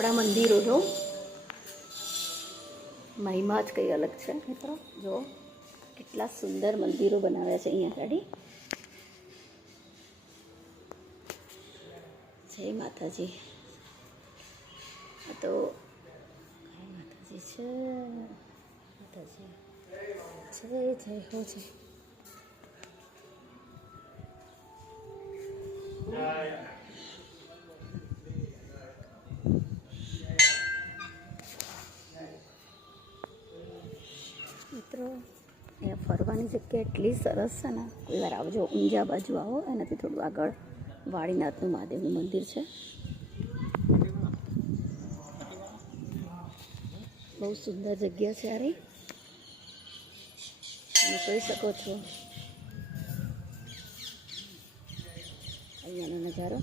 આપણા મંદિરોનો મહિમા જ કંઈ અલગ છે મિત્રો. જો કેટલા સુંદર મંદિરો બનાવ્યા છે અહીંયા ગાડી. જય માતાજી. તો માતાજી છે, માતાજી જય જય હો જય. મિત્રો અહીંયા ફરવાની જગ્યા એટલી સરસ છે ને, કોઈ વાર આવજો. ઊંઝા બાજુ આવો, એનાથી થોડું આગળ વાડીનાથનું મહાદેવનું મંદિર છે. બહુ સુંદર જગ્યા છે યાર. તમે જોઈ શકો છો અહીંયાનો નજારો.